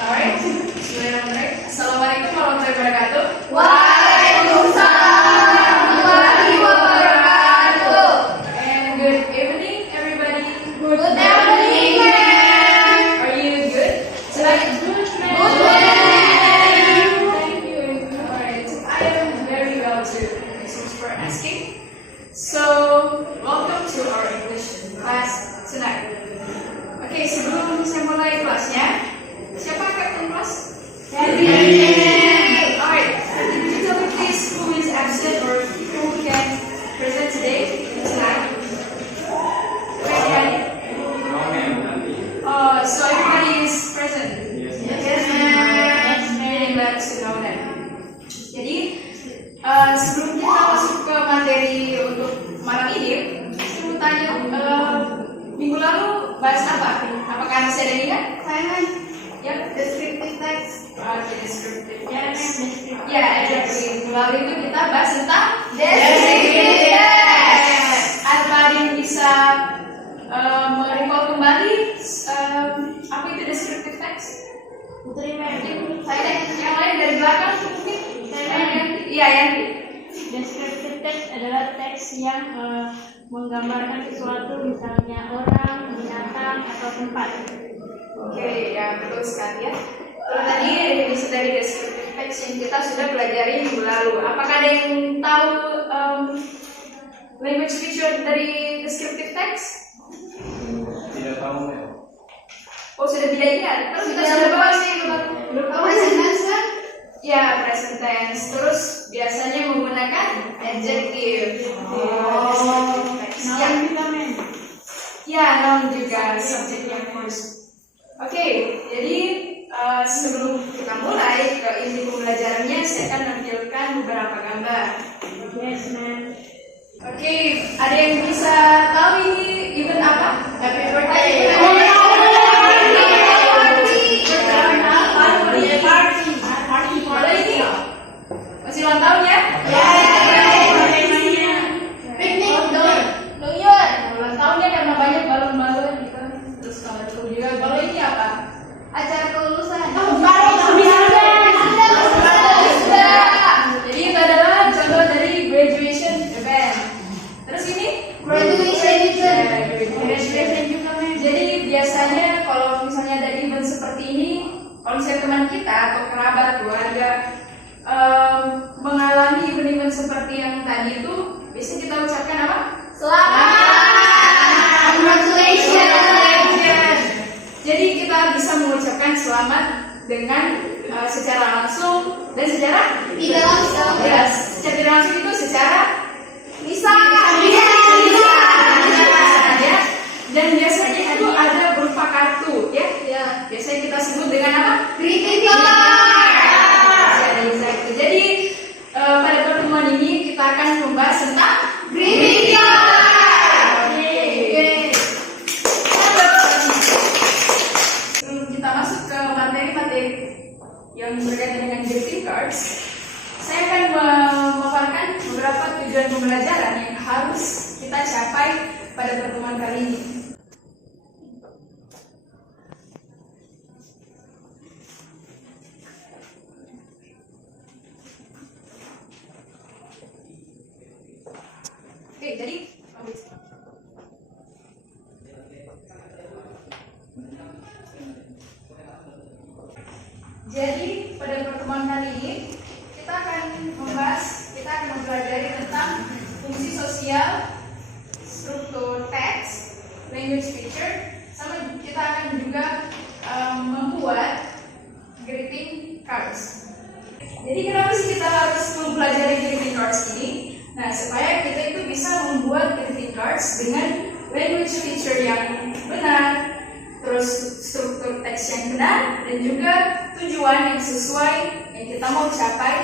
Alright, Assalamualaikum warahmatullahi wabarakatuh. Waalaikumsalam warahmatullahi wabarakatuh. And good evening, everybody. Good evening, ma'am. Are you good tonight? Good, ma'am. Thank you. Alright, I am very well too. Thanks so much for asking. So, welcome to our English class tonight. Oke, sebelum saya mulai kelasnya, siapa kapten kelas? Alright, could you tell me please who is absent or who can present today? Tonight? So everybody is present? Yes, ma'am. Very glad to know that. Jadi, sebelum kita masuk ke materi untuk malam ini, saya mau tanya, minggu lalu bahas apa? Apakah masih ada ingat? Ya, Descriptive text. Descriptive. Ya, exactly. Minggu lalu itu kita bahas tentang Descriptive text. Ada yang bisa merecall kembali apa itu descriptive text? Putri, ma'am. Saya yang lain dari belakang mungkin. Iya, Yanti. Descriptive text adalah teks yang menggambarkan sesuatu, misalnya orang, binatang, atau tempat. Oke, ya betul sekali ya. Kalau tadi definisi dari descriptive text yang kita sudah pelajari minggu lalu, apakah ada yang tahu language feature dari descriptive text? Tidak tahu ya. Oh, sudah tidak ingat. Terus kita sudah bahas nih Present tense, kan? ya present tense. Terus biasanya menggunakan adjective. Descriptive text. Ya, Noun juga, ma'am. ya noun juga subjeknya of course. Oke, jadi sebelum kita mulai ke inti pembelajarannya, saya akan menampilkan beberapa gambar. Yes, ma'am. Oke, ada yang bisa tahu ini event apa? Happy birthday. Ada ini? Masih ulang tahun ya? Picnic, Noyon. Ulang tahunnya karena banyak balon-balon gitu. Terus kalau itu juga kalau ini apa? Acara kelulusan. Jadi itu adalah contoh dari graduation event. Terus ini? Graduation event. Graduation juga. Jadi biasanya kalau misalnya ada event seperti ini, kalau misalnya teman kita atau kerabat, keluarga mengalami event-event seperti yang tadi itu, biasanya kita ucapkan apa? Selamat. Congratulations. Jadi kita bisa mengucapkan selamat dengan secara langsung dan secara Tidak langsung. ya, secara tidak langsung itu secara Lisan. ya. Dan biasanya itu ada berupa kartu ya. Ya. Biasanya kita sebut dengan apa? Greeting card. Exactly. Jadi pada pertemuan ini kita akan membahas tentang Greeting card. Oke. Sebelum kita masuk ke materi-materi yang berkaitan dengan greeting cards, saya akan memaparkan beberapa tujuan pembelajaran yang harus kita capai pada pertemuan kali ini. Oke, jadi pada pertemuan kali ini kita akan mempelajari tentang fungsi sosial, struktur teks, language feature, sama kita akan juga membuat greeting cards. Jadi kenapa sih kita harus mempelajari greeting cards ini? Nah, supaya kita itu bisa membuat greeting cards dengan language feature yang benar, terus struktur teks yang benar, dan juga tujuan yang sesuai yang kita mau capai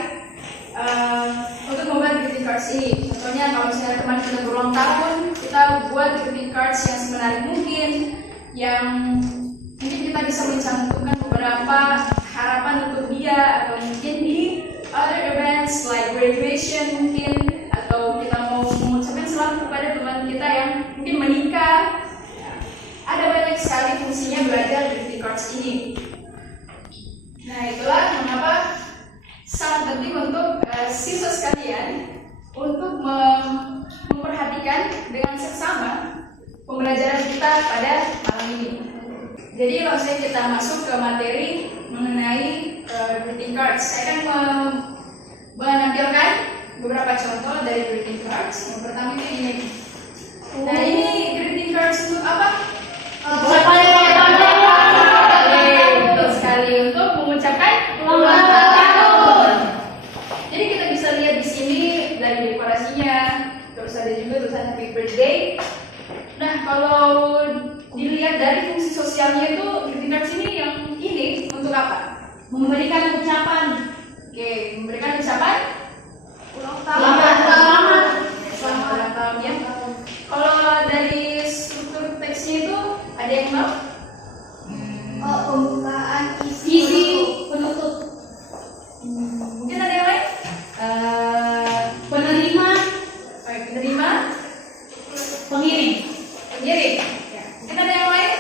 untuk membuat greeting cards ini. Contohnya kalau misalnya teman kita berulang tahun, kita buat greeting cards yang semenarik mungkin, yang mungkin kita bisa mencantumkan beberapa harapan untuk dia, atau mungkin di other events like graduation mungkin, atau kita mau mengucapkan selamat kepada teman kita yang mungkin menikah. Ada banyak sekali fungsinya belajar greeting cards ini. Nah, itulah mengapa sangat penting untuk siswa sekalian untuk memperhatikan dengan seksama pembelajaran kita pada malam ini. Jadi langsung kita masuk ke materi mengenai greeting cards. Saya akan menampilkan beberapa contoh dari greeting cards. Yang pertama ini. Nah, ini greeting cards untuk apa? Betul sekali, untuk mengucapkan ulang tahun. Jadi kita bisa lihat di sini dari dekorasinya, terus ada juga tulisan happy birthday. Nah, kalau dilihat dari fungsi sosialnya itu greeting cards ini yang ini untuk apa? Memberikan ucapan. Oke, memberikan ucapan ulang tahun. Selamat ulang tahun ya. Kalau dari struktur teksnya itu ada yang mau? Pembukaan Isi penutup. Mungkin ada yang lain? Penerima, Baik, penerima, pengirim. pengirim. Ya. Mungkin ada yang lain?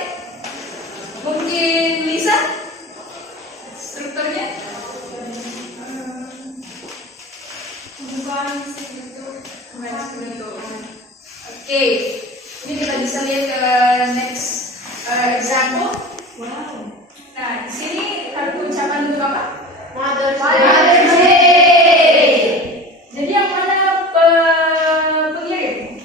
Mungkin Lisa? Strukturnya? Oke, ini kita bisa lihat ke next example. Wow. Nah, di sini kartu ucapan untuk apa? Mother's Day. Jadi yang mana pengirim?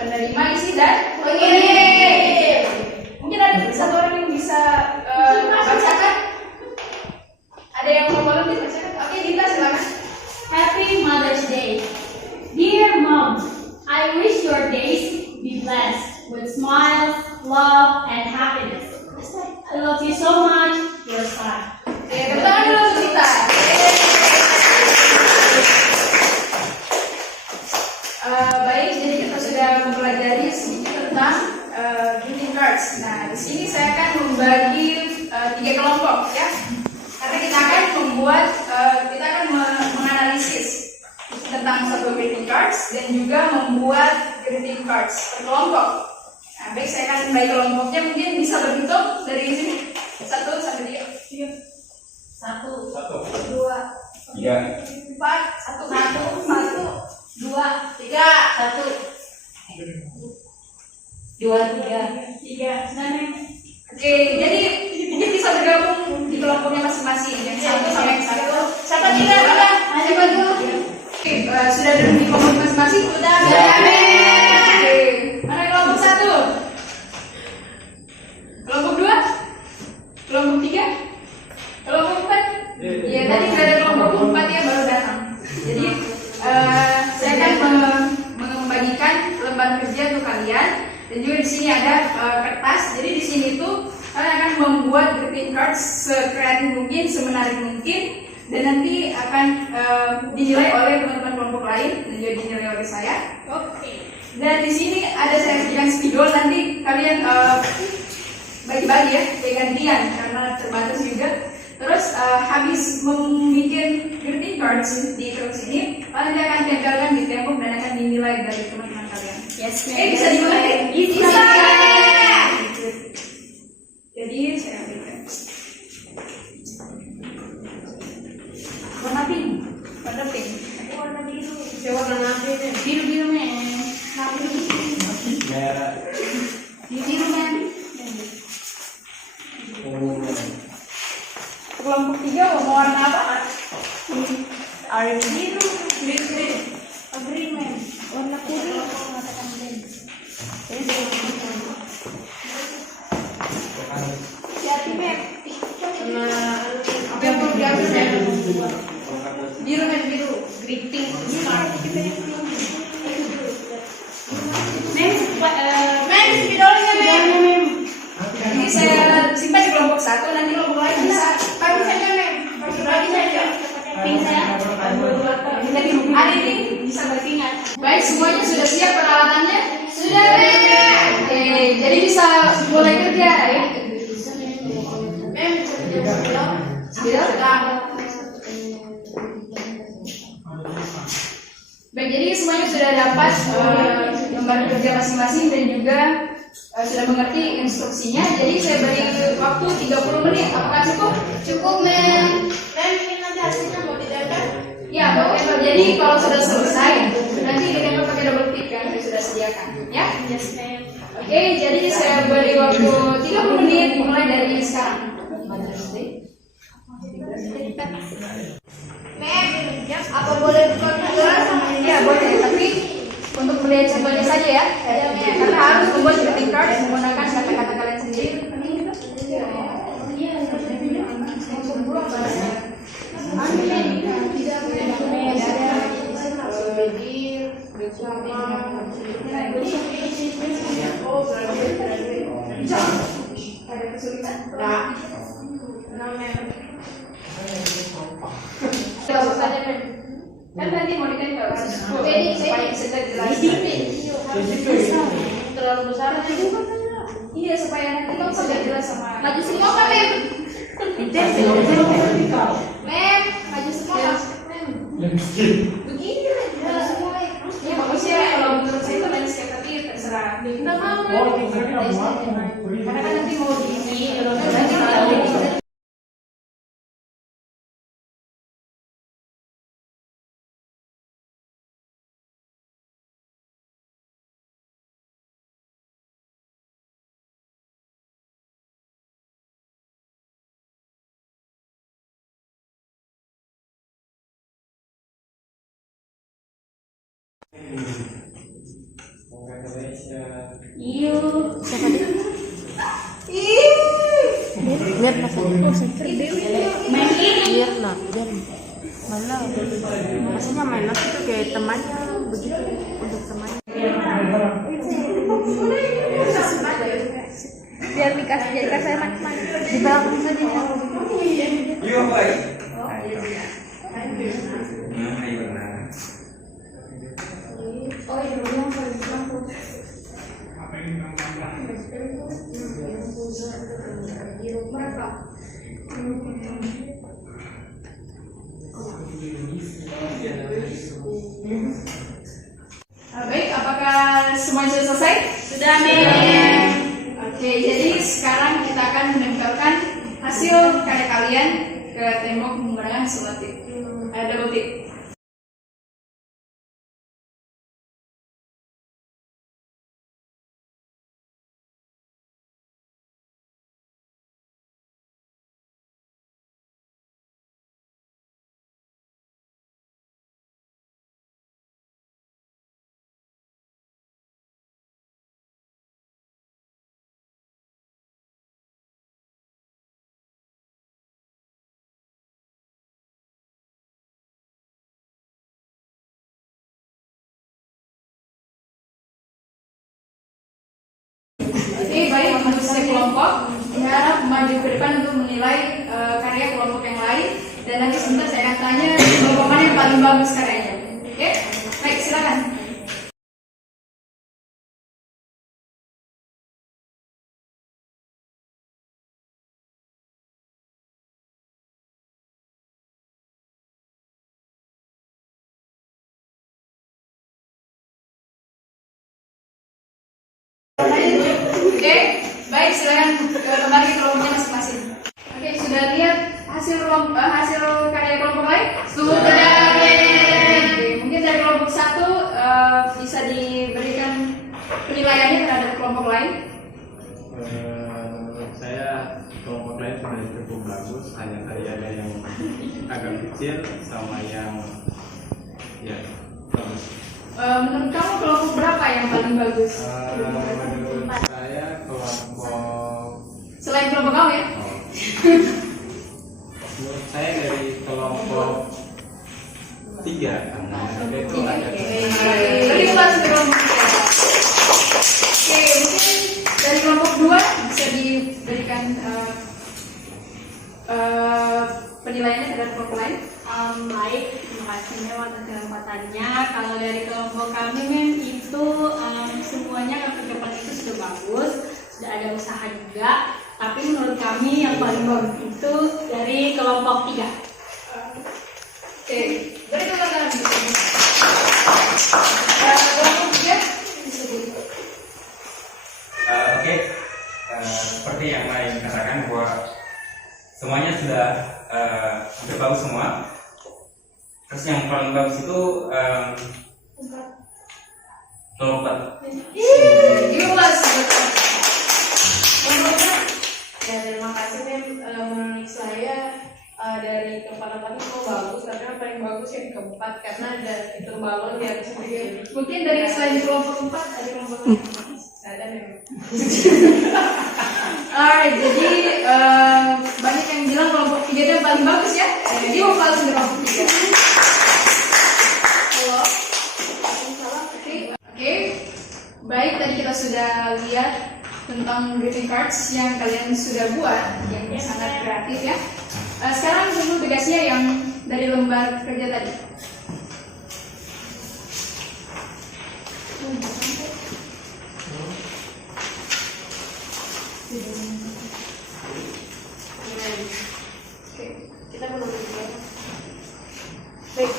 Penerima, isi, dan pengirim. Mungkin ada satu orang yang bisa bacakan. Ada yang mau volunteer bacakan? Oke, Dita silakan. Happy Mother's Day. Dear Mom, I wish your days be blessed with smiles, love, and happiness. I love you so much, your son. Oke, tepuk tangan dulu untuk Dita. Baik, jadi kita sudah mempelajari sedikit tentang greeting cards. Nah, di sini saya akan membagi 3 kelompok ya. Karena kita akan menganalisis tentang satu greeting cards dan juga membuat greeting cards per kelompok. Nah, baik, saya akan membagi kelompoknya, mungkin bisa berhitung dari sini. 1 sampai 3. 1, 2, 3, 4, 1, 2, 3, 1, 2, 3. Oke, jadi mungkin bisa bergabung di kelompoknya masing-masing. Yang 1 sama yang 1. Siapa tidak? Siapa dulu? Oke, sudah ada di kelompok masing-masing? Sudah. Oke, mana kelompok 1? Kelompok 2? Kelompok 3? Kelompok 4? Iya, tadi sudah ada kelompok 4 ya, baru datang. Jadi saya akan membagikan lembar kerja untuk kalian, dan juga di sini ada kertas. Jadi di sini tuh kalian akan membuat greeting cards sekreatif mungkin, semenarik mungkin, dan nanti akan dinilai oleh teman-teman kelompok lain dan juga dinilai oleh saya. Oke. Dan di sini ada saya berikan spidol, nanti kalian bagi-bagi ya, gantian karena terbatas juga. Terus habis membuat greeting cards di terus ini, kalian akan tempelkan di tembok dan akan dinilai dari teman-teman kalian. Yes, Bisa dimulai? Bisa. Jadi saya ambilkan warna pink. Warna pink. Warna biru. Saya warna biru. Biru men. merah, Biru men. Kelompok 3 mau warna apa? Biru. Biru. Agreement. Warna Mem, spidolnya Mem. Ini saya simpan di kelompok 1, nanti kelompok lain bisa bagi saja Mem. Bagi saja. Jadi hari ini bisa bertingan. Baik, semuanya sudah siap peralatannya? Sudah, Mem. Oke, jadi bisa mulai kerja ya. Mem, Spidol? Baik, jadi semuanya sudah dapat gambar kerja masing-masing dan juga sudah mengerti instruksinya. Jadi saya beri waktu 30 menit. Apakah cukup? Cukup, Mem. Mem, ini nanti hasilnya mau ditempel? Ya, Bapak. Jadi kalau sudah selesai, nanti ditempel pakai double tick yang saya sudah sediakan. Ya? Yes, ma'am. Oke, jadi saya beri waktu 30 menit mulai dari sekarang. Mem, apa boleh buka juga sama ini? Ya, boleh. Tapi untuk melihat sampelnya saja ya. Karena harus membuat greeting card menggunakan kata-kata kalian sendiri. Ada kesulitan? Tidak usah saja kan nanti mau ditempel jadi supaya bisa terjelas. Terlalu besar nanti iya supaya nanti kan sudah jelas sama Maju semua kan, Mem? Mem, maju semua kan? Mem. Begini lah, maju semua ya. ya bagusnya kalau menurut saya itu landscape tapi terserah Nggak mau. karena kan nanti mau di nanti kalau Congratulations. You. Main ini. Biar mana maksudnya main itu kayak temannya begitu untuk temannya biar dikasih saya makan di belakang saja Yuk, baik. Nah, ayo benar. baik, apakah semuanya sudah selesai? Sudah, Mem. Oke, jadi sekarang kita akan menempelkan hasil karya kalian ke tembok menggunakan double tick. Oke, baik, masing-masing kelompok diharap maju ke depan untuk menilai karya kelompok yang lain dan nanti sebentar saya akan tanya kelompok mana yang paling bagus karyanya. Oke, baik, silakan. Oke, baik, silakan kembali ke kelompoknya masing-masing. Oke, sudah lihat hasil karya kelompok lain? Sudah, Mem. Oke, mungkin dari kelompok 1 bisa diberikan penilaiannya terhadap kelompok lain. Menurut saya kelompok lain sudah cukup bagus, hanya tadi ada yang agak kecil sama yang ya bagus. Menurut kamu kelompok berapa yang paling bagus? Menurut saya kelompok Selain kelompok kamu ya? menurut saya dari kelompok 3 karena itu agak dari kelompok lain? Baik, terima kasih Mem atas kesempatannya. Kalau dari kelompok kami Mem itu semuanya kegiatan itu sudah bagus, sudah ada usaha juga. Tapi menurut kami yang paling bagus itu dari kelompok 3. Oke, beri tepuk tangan di sini. Kelompok 3 disebut. Oke, seperti yang lain katakan bahwa semuanya sudah hampir bagus semua. Terus yang paling bagus itu nomor 4. Yulas. Ya, terima kasih Mem. Menurut saya dari keempat-empat itu bagus, tapi yang paling bagus yang keempat karena ada itu balon di atas sendiri. Mungkin dari selain kelompok 4 ada kelompok lain. Ada Mem. Alright, jadi banyak yang bilang kelompok 3 itu yang paling bagus ya. Jadi mau palsu di kelompok 3. Halo. Oke. Baik, tadi kita sudah lihat tentang greeting cards yang kalian sudah buat, yang sangat kreatif ya. Sekarang tunggu tugasnya yang dari lembar kerja tadi. Oke, kita menunggu juga. Baik,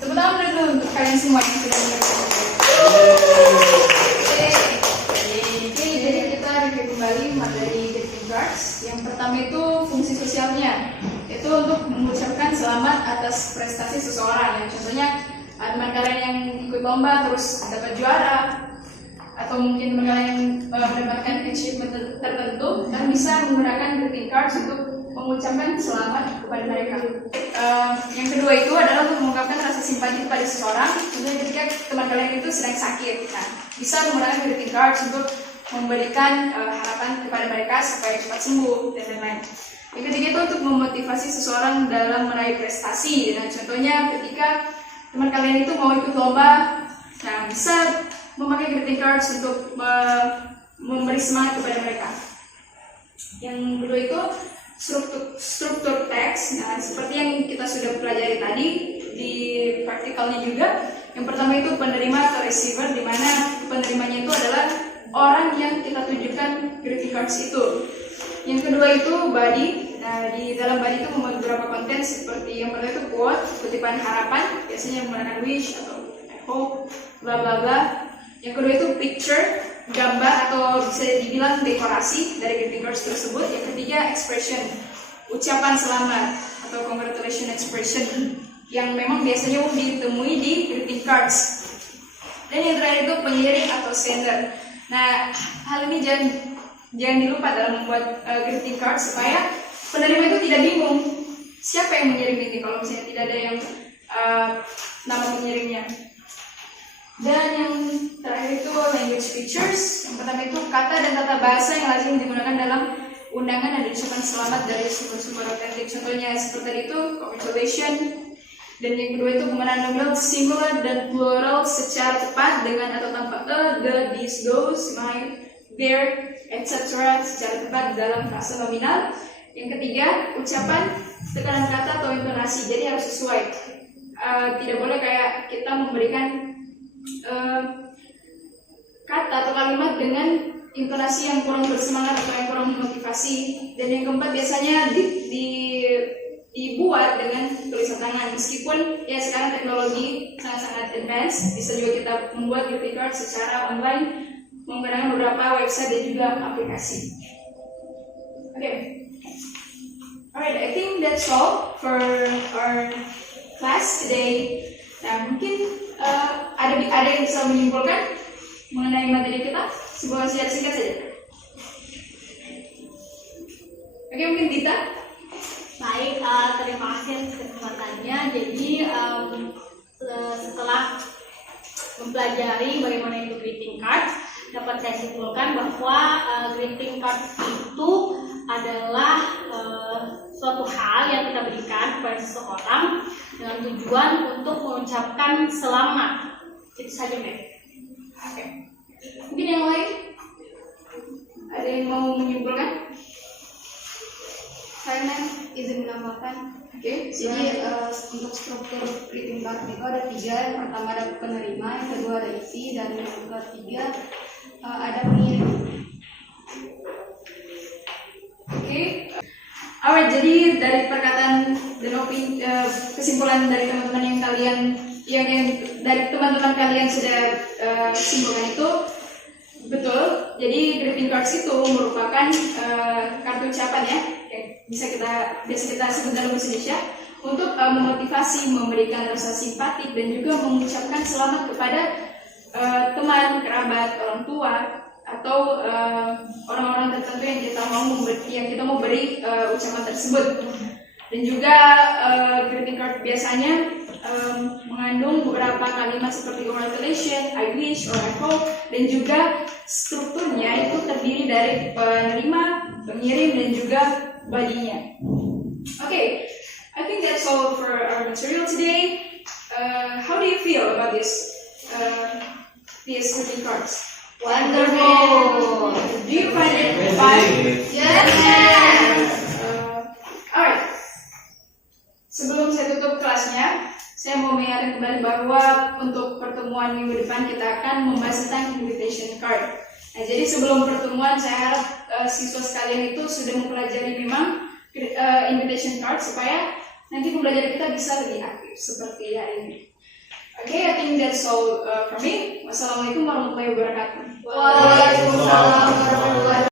tepuk tangan dulu untuk kalian semua yang sudah mengerjakan. Oke, jadi kita review kembali materi greeting cards. Yang pertama itu fungsi sosialnya, itu untuk mengucapkan selamat atas prestasi seseorang. Ya. Contohnya teman kalian yang ikut lomba terus dapat juara, atau mungkin teman kalian yang mendapatkan achievement tertentu, kan bisa menggunakan greeting cards untuk mengucapkan selamat kepada mereka. Yang kedua itu adalah untuk mengungkapkan rasa simpati kepada seseorang. Contohnya ketika teman kalian itu sedang sakit, nah bisa menggunakan greeting cards untuk memberikan harapan kepada mereka supaya cepat sembuh dan lain-lain. Yang ketiga itu untuk memotivasi seseorang dalam meraih prestasi. Nah contohnya ketika teman kalian itu mau ikut lomba, nah bisa memakai greeting cards untuk memberi semangat kepada mereka. Yang kedua itu struktur teks. Nah, seperti yang kita sudah pelajari tadi di praktikalnya juga. Yang pertama itu penerima atau receiver, di mana penerimanya itu adalah orang yang kita tunjukkan greeting cards itu. Yang kedua itu body. Nah, di dalam body itu membuat beberapa konten seperti yang pertama itu quote, kutipan harapan, biasanya menggunakan wish atau I hope, bla bla bla. Yang kedua itu picture, gambar atau bisa dibilang dekorasi dari greeting cards tersebut. Yang ketiga expression, ucapan selamat atau congratulation expression yang memang biasanya ditemui di greeting cards. Dan yang terakhir itu pengirim atau sender. Nah, hal ini jangan dilupa dalam membuat greeting card supaya penerima itu tidak bingung siapa yang mengirim ini kalau misalnya tidak ada yang nama pengirimnya. Dan yang terakhir itu language features. Yang pertama itu kata dan tata bahasa yang lazim digunakan dalam undangan dan ucapan selamat dari sumber-sumber otentik. Contohnya seperti itu congratulation. Dan yang kedua itu penggunaan nominal, singular dan plural secara tepat dengan atau tanpa the, these, those, my, their, etc. secara tepat dalam frase nominal. Yang ketiga, ucapan, tekanan kata atau intonasi, jadi harus sesuai. Tidak boleh kayak kita memberikan kata atau kalimat dengan intonasi yang kurang bersemangat atau yang kurang memotivasi. Dan yang keempat biasanya dibuat dengan tulisan tangan, meskipun ya sekarang teknologi sangat-sangat advance, bisa juga kita membuat greeting card secara online menggunakan beberapa website dan juga aplikasi. Alright, I think that's all for our class today. Nah, mungkin ada yang bisa menyimpulkan mengenai materi kita, sebuah singkat saja. Mungkin Dita. Baik, terima kasih atas kesempatannya. Jadi setelah mempelajari bagaimana itu greeting card, dapat saya simpulkan bahwa greeting card itu adalah suatu hal yang kita berikan kepada seseorang dengan tujuan untuk mengucapkan selamat. Itu saja, Mbak. Oke. Mungkin yang lain? Ada yang mau menyimpulkan? Saya izin menambahkan. Oke, Jadi untuk struktur greeting card itu ada 3. Yang pertama ada penerima, yang kedua ada isi, dan yang ketiga ada pengirim. Oke. Alright, jadi dari perkataan dan kesimpulan dari teman-teman yang dari teman-teman kalian sudah simpulkan itu betul. Jadi greeting cards itu merupakan kartu ucapan ya. Oke, biasa kita sebut dalam bahasa Indonesia untuk memotivasi, memberikan rasa simpatik dan juga mengucapkan selamat kepada teman, kerabat, orang tua atau orang-orang tertentu yang kita mau beri ucapan tersebut. Dan juga greeting card biasanya mengandung beberapa kalimat seperti congratulations, I wish, or I hope, dan juga strukturnya itu terdiri dari penerima, pengirim, dan juga bodinya. Okay, I think that's all for our material today. How do you feel about these greeting cards? Wonderful. Do you find it fun? Yes. Alright. Sebelum saya tutup kelasnya, saya mau mengingatkan kembali bahwa untuk pertemuan minggu depan kita akan membahas tentang invitation card. Nah, jadi sebelum pertemuan saya harap siswa sekalian itu sudah mempelajari memang invitation card supaya nanti pembelajaran kita bisa lebih aktif seperti hari ini. Okay, I think that's all from me. Wassalamualaikum warahmatullahi wabarakatuh. Waalaikumsalam.